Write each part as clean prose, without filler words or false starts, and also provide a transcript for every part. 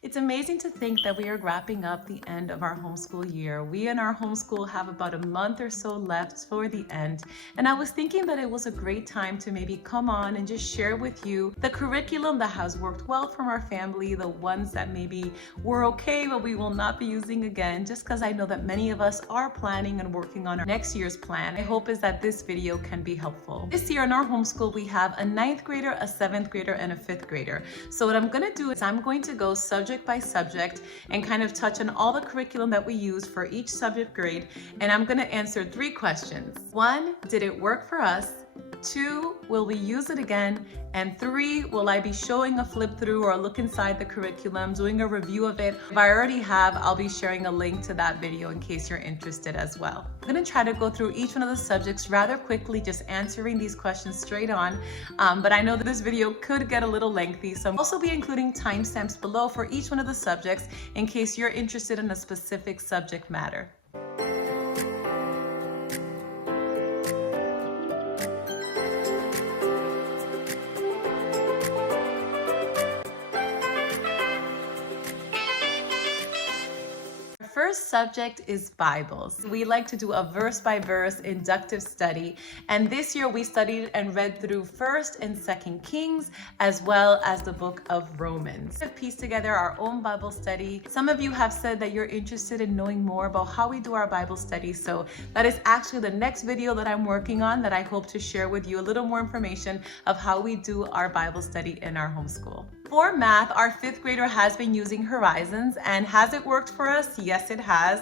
It's amazing to think that we are wrapping up the end of our homeschool year. We in our homeschool have about a month or so left for the end. And I was thinking that it was a great time to maybe come on and just share with you the curriculum that has worked well from our family, the ones that maybe were okay, but we will not be using again, just because I know that many of us are planning and working on our next year's plan. I hope is that this video can be helpful. This year in our homeschool, we have a 9th grader, a 7th grader, and a 5th grader. So what I'm gonna do is I'm going to go subject by subject and kind of touch on all the curriculum that we use for each subject grade. And I'm gonna answer 3 questions. 1, did it work for us? 2, will we use it again? And 3, will I be showing a flip through or a look inside the curriculum, doing a review of it? If I already have, I'll be sharing a link to that video in case you're interested as well. I'm gonna try to go through each one of the subjects rather quickly, just answering these questions straight on. But I know that this video could get a little lengthy, so I'll also be including timestamps below for each one of the subjects in case you're interested in a specific subject matter. First subject is Bibles. We like to do a verse by verse inductive study, and this year we studied and read through 1st and 2nd Kings as well as the book of Romans. We've pieced together our own Bible study. Some of you have said that you're interested in knowing more about how we do our Bible study, so that is actually the next video that I'm working on that I hope to share with you a little more information of how we do our Bible study in our homeschool. For math, our 5th grader has been using Horizons, and has it worked for us? Yes, it has.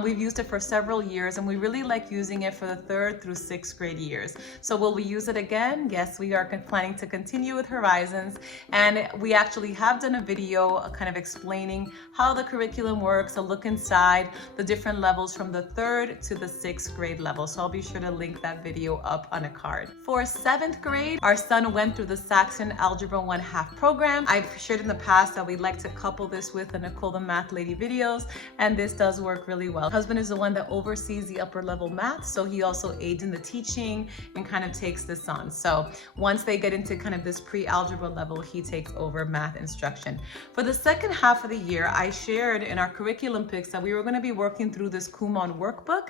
We've used it for several years, and we really like using it for the 3rd through 6th grade years. So will we use it again? Yes, we are planning to continue with Horizons, and we actually have done a video kind of explaining how the curriculum works, a look inside the different levels from the 3rd to the 6th grade level. So I'll be sure to link that video up on a card. For 7th grade, our son went through the Saxon Algebra 1/2 program. I've shared in the past that we like to couple this with the Nicole the Math Lady videos, and this does work really well. Husband is the one that oversees the upper level math, so he also aids in the teaching and kind of takes this on. So once they get into kind of this pre-algebra level, he takes over math instruction. For the second half of the year, I shared in our curriculum picks that we were going to be working through this Kumon workbook.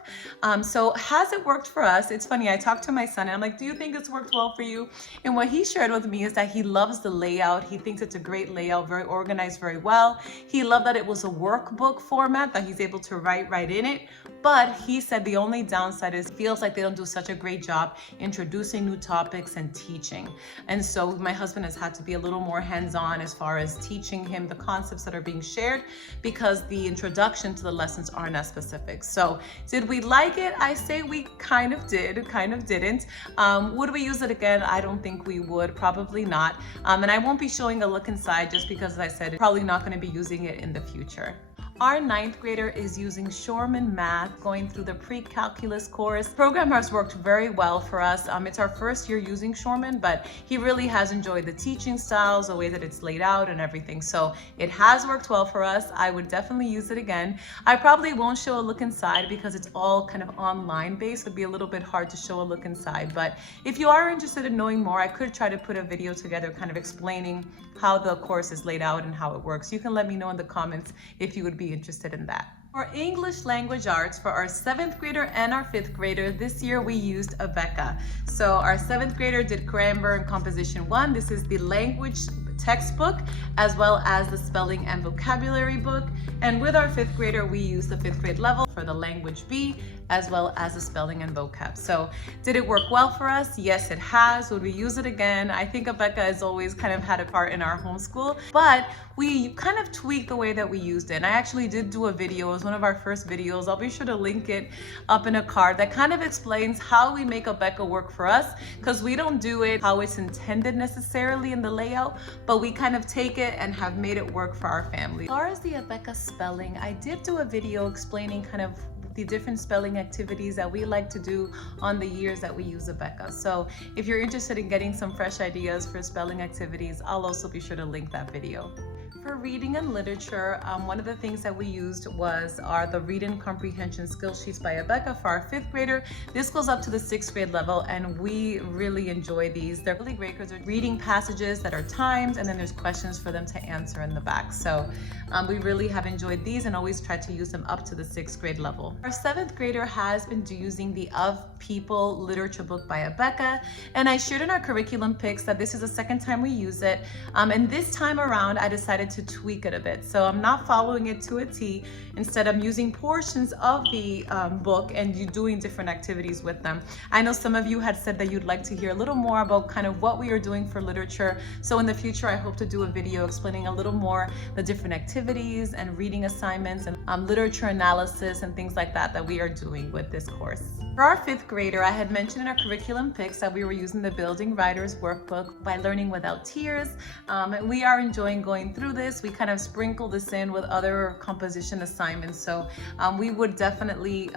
So has it worked for us? It's funny, I talked to my son and I'm like, do you think it's worked well for you? And what he shared with me is that he loves the layout. He thinks it's a great layout, very organized, very well. He loved that it was a workbook format that he's able to write right in it. But he said the only downside is feels like they don't do such a great job introducing new topics and teaching. And so my husband has had to be a little more hands-on as far as teaching him the concepts that are being shared, because the introduction to the lessons aren't as specific. So did we like it? I say we kind of did, kind of didn't. Would we use it again? I don't think we would, probably not. And I won't be showing a look inside just because, as I said, probably not going to be using it in the future. Our 9th grader is using Shorman Math, going through the pre-calculus course. The program has worked very well for us. It's our first year using Shorman, but he really has enjoyed the teaching styles, the way that it's laid out and everything. So it has worked well for us. I would definitely use it again. I probably won't show a look inside because it's all kind of online based. It'd be a little bit hard to show a look inside. But if you are interested in knowing more, I could try to put a video together kind of explaining how the course is laid out and how it works. You can let me know in the comments if you would be interested in that. For English language arts, for our 7th grader and our 5th grader, this year we used Abeka. So our 7th grader did Grammar and Composition 1. This is the language textbook as well as the spelling and vocabulary book. And with our 5th grader, we used the 5th grade level for the language B as well as the spelling and vocab. So did it work well for us? Yes, it has. Would we use it again? I think Abeka has always kind of had a part in our homeschool, but we kind of tweaked the way that we used it. And I actually did do a video. It was one of our first videos. I'll be sure to link it up in a card that kind of explains how we make Abeka work for us, because we don't do it how it's intended necessarily in the layout, but we kind of take it and have made it work for our family. As far as the Abeka spelling, I did do a video explaining kind of the different spelling activities that we like to do on the years that we use Abeka. So if you're interested in getting some fresh ideas for spelling activities, I'll also be sure to link that video. For reading and literature, one of the things that we used are the read and comprehension skill sheets by Abeka for our 5th grader. This goes up to the 6th grade level, and we really enjoy these. They're really great because they're reading passages that are timed, and then there's questions for them to answer in the back. So we really have enjoyed these and always try to use them up to the 6th grade level. Our 7th grader has been using the Of People literature book by Abeka, and I shared in our curriculum picks that this is the second time we use it, and this time around I decided to tweak it a bit. So I'm not following it to a T. Instead, I'm using portions of the book and you doing different activities with them. I know some of you had said that you'd like to hear a little more about kind of what we are doing for literature. So in the future, I hope to do a video explaining a little more the different activities and reading assignments and literature analysis and things like that we are doing with this course. For our 5th grader, I had mentioned in our curriculum picks that we were using the Building Writers Workbook by Learning Without Tears. We are enjoying going through this. We kind of sprinkle this in with other composition assignments, so we would definitely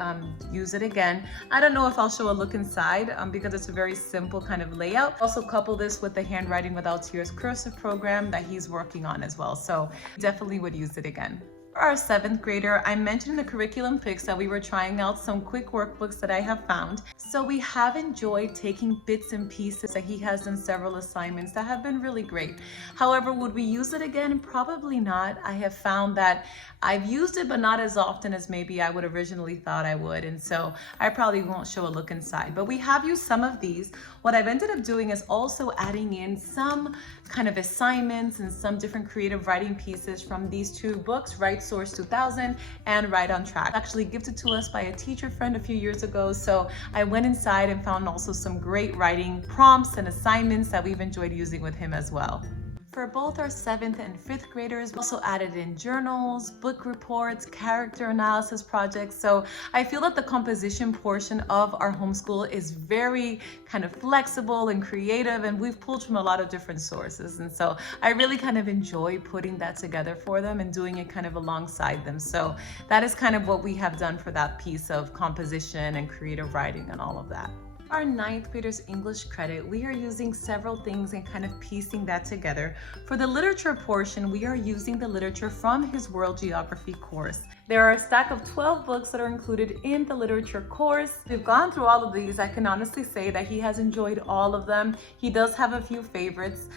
use it again. I don't know if I'll show a look inside because it's a very simple kind of layout. Also couple this with the Handwriting Without Tears cursive program that he's working on as well, so definitely would use it again. For our 7th grader, I mentioned in the curriculum picks that we were trying out some quick workbooks that I have found. So we have enjoyed taking bits and pieces that he has done several assignments that have been really great. However, would we use it again? Probably not. I have found that I've used it, but not as often as maybe I would originally thought I would. And so I probably won't show a look inside, but we have used some of these. What I've ended up doing is also adding in some kind of assignments and some different creative writing pieces from these 2 books, Right Source 2000 and Right on Track. Actually gifted to us by a teacher friend a few years ago. So I went inside and found also some great writing prompts and assignments that we've enjoyed using with him as well. For both our 7th and 5th graders, we also added in journals, book reports, character analysis projects. So I feel that the composition portion of our homeschool is very kind of flexible and creative, and we've pulled from a lot of different sources. And so I really kind of enjoy putting that together for them and doing it kind of alongside them. So that is kind of what we have done for that piece of composition and creative writing and all of that. Our 9th graders English credit, we are using several things and kind of piecing that together. For the literature portion, we are using the literature from his World Geography course. There are a stack of 12 books that are included in the literature course. We've gone through all of these. I can honestly say that he has enjoyed all of them. He does have a few favorites.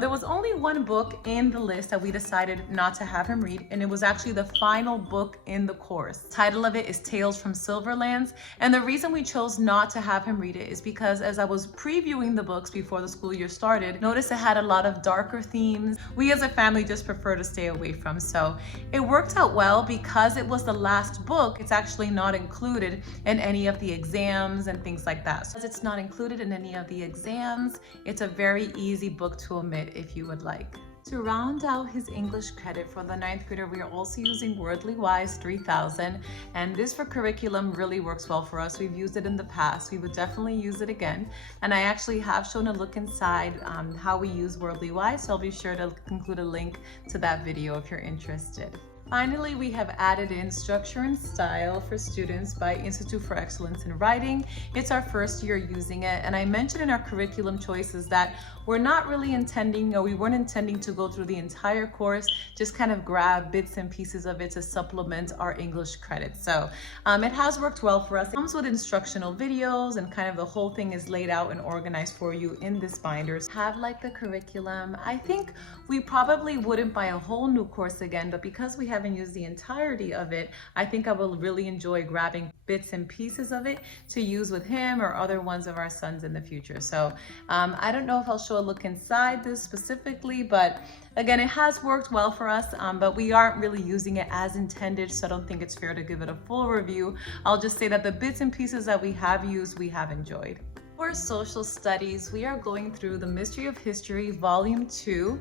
There was only one book in the list that we decided not to have him read, and it was actually the final book in the course. The title of it is Tales from Silverlands, and the reason we chose not to have him read it is because as I was previewing the books before the school year started, noticed it had a lot of darker themes we as a family just prefer to stay away from. So it worked out well because it was the last book. It's actually not included in any of the exams and things like that. So as it's not included in any of the exams, it's a very easy book to omit if you would like. To round out his English credit for the 9th grader, we are also using Wordly Wise 3000, and this for curriculum really works well for us. We've used it in the past. We would definitely use it again, and I actually have shown a look inside how we use Wordly Wise, so I'll be sure to include a link to that video if you're interested. Finally, we have added in Structure and Style for Students by Institute for Excellence in Writing. It's our first year using it, and I mentioned in our curriculum choices that we're not really intending, or we weren't intending to go through the entire course, just kind of grab bits and pieces of it to supplement our English credit. So it has worked well for us. It comes with instructional videos, and kind of the whole thing is laid out and organized for you in this binder. Have like the curriculum. I think we probably wouldn't buy a whole new course again, but because we haven't used the entirety of it, I think I will really enjoy grabbing bits and pieces of it to use with him or other ones of our sons in the future. So I don't know if I'll show a look inside this specifically, but again, it has worked well for us, but we aren't really using it as intended, so I don't think it's fair to give it a full review. I'll just say that the bits and pieces that we have used, we have enjoyed. For social studies, we are going through the Mystery of History, Volume 2.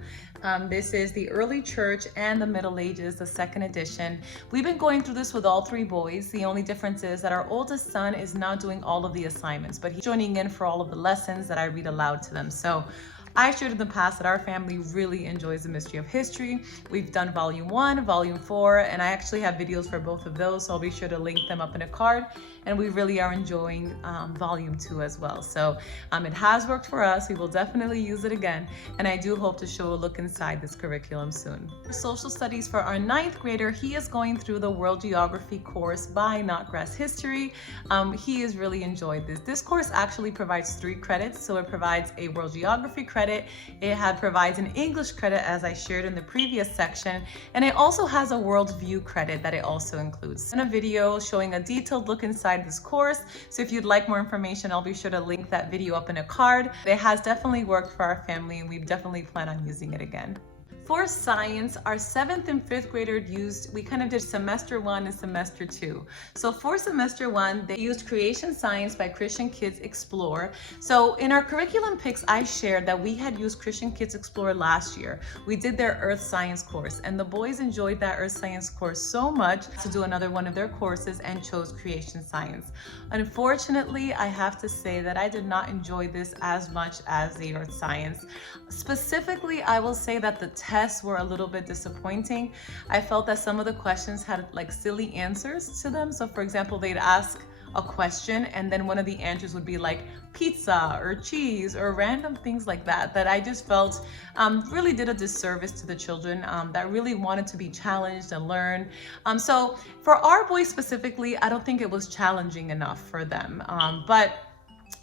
This is the Early Church and the Middle Ages, the 2nd edition. We've been going through this with all 3 boys. The only difference is that our oldest son is not doing all of the assignments, but he's joining in for all of the lessons that I read aloud to them. So I shared in the past that our family really enjoys the mystery of history. We've done volume 1, volume 4, and I actually have videos for both of those, so I'll be sure to link them up in a card. And we really are enjoying volume 2 as well. So it has worked for us. We will definitely use it again. And I do hope to show a look inside this curriculum soon. For social studies for our 9th grader, he is going through the World Geography course by Notgrass History. He has really enjoyed this. This course actually provides 3 credits. So it provides a World Geography credit. It provides an English credit, as I shared in the previous section. And it also has a World View credit that it also includes. In a video showing a detailed look inside this course. So if you'd like more information, I'll be sure to link that video up in a card. It has definitely worked for our family, and we definitely plan on using it again. For science, our 7th and 5th grader we kind of did semester 1 and semester 2. So for semester 1, they used Creation Science by Christian Kids Explore. So in our curriculum picks, I shared that we had used Christian Kids Explore last year. We did their Earth Science course, and the boys enjoyed that Earth Science course so much to do another one of their courses and chose Creation Science. Unfortunately, I have to say that I did not enjoy this as much as the Earth Science. Specifically, I will say that the tests were a little bit disappointing. I felt that some of the questions had like silly answers to them. So for example, they'd ask a question and then one of the answers would be like pizza or cheese or random things like that, that I just felt really did a disservice to the children that really wanted to be challenged and learn. So for our boys specifically, I don't think it was challenging enough for them, but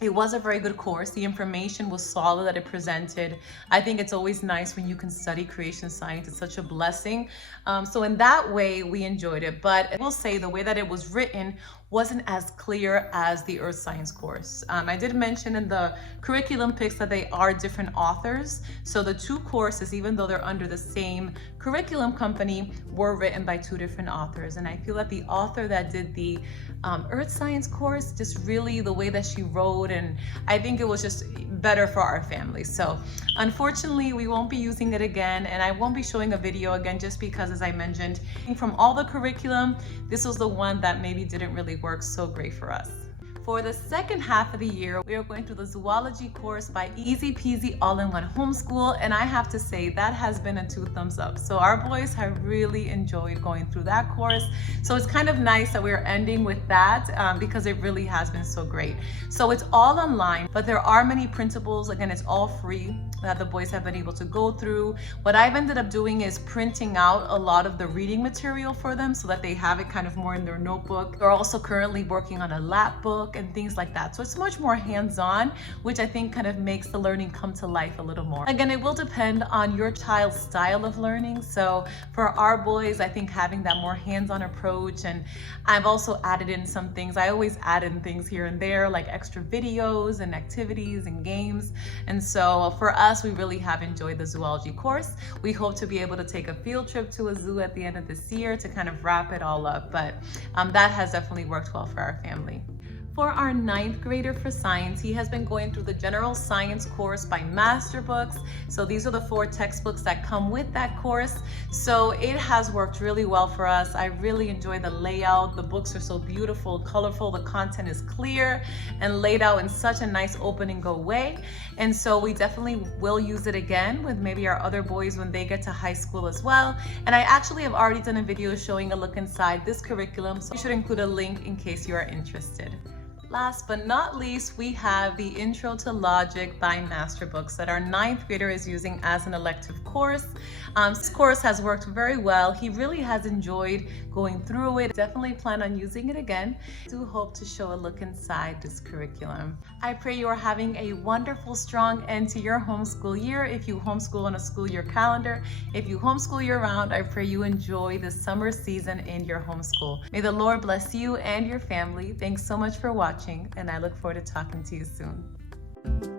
it was a very good course. The information was solid that it presented. I think it's always nice when you can study creation science. It's such a blessing. So in that way, we enjoyed it. But I will say the way that it was written wasn't as clear as the Earth Science course. I did mention in the curriculum picks that they are different authors. So the 2 courses, even though they're under the same curriculum company, were written by 2 different authors. And I feel that the author that did the Earth Science course, just really the way that she wrote, and I think it was just better for our family. So unfortunately, we won't be using it again, and I won't be showing a video again just because, as I mentioned, from all the curriculum, this was the one that maybe didn't really work so great for us. For the second half of the year, we are going through the zoology course by Easy Peasy All-in-One Homeschool, and I have to say that has been a 2 thumbs up. So our boys have really enjoyed going through that course. So it's kind of nice that we're ending with that because it really has been so great. So it's all online, but there are many printables. Again, it's all free that the boys have been able to go through. What I've ended up doing is printing out a lot of the reading material for them so that they have it kind of more in their notebook. They're also currently working on a lap book and things like that. So it's much more hands-on, which I think kind of makes the learning come to life a little more. Again, it will depend on your child's style of learning. So for our boys, I think having that more hands-on approach, and I've also added in some things. I always add in things here and there, like extra videos and activities and games. And so for us, we really have enjoyed the zoology course. We hope to be able to take a field trip to a zoo at the end of this year to kind of wrap it all up. But that has definitely worked well for our family. For our 9th grader for science, he has been going through the general science course by Master Books. So these are the 4 textbooks that come with that course. So it has worked really well for us. I really enjoy the layout. The books are so beautiful, colorful. The content is clear and laid out in such a nice open and go way. And so we definitely will use it again with maybe our other boys when they get to high school as well. And I actually have already done a video showing a look inside this curriculum, so you should include a link in case you are interested. Last but not least, we have the Intro to Logic by Master Books that our 9th grader is using as an elective course. This course has worked very well. He really has enjoyed going through it. Definitely plan on using it again. I do hope to show a look inside this curriculum. I pray you are having a wonderful, strong end to your homeschool year. If you homeschool on a school year calendar, if you homeschool year round, I pray you enjoy the summer season in your homeschool. May the Lord bless you and your family. Thanks so much for watching, and I look forward to talking to you soon.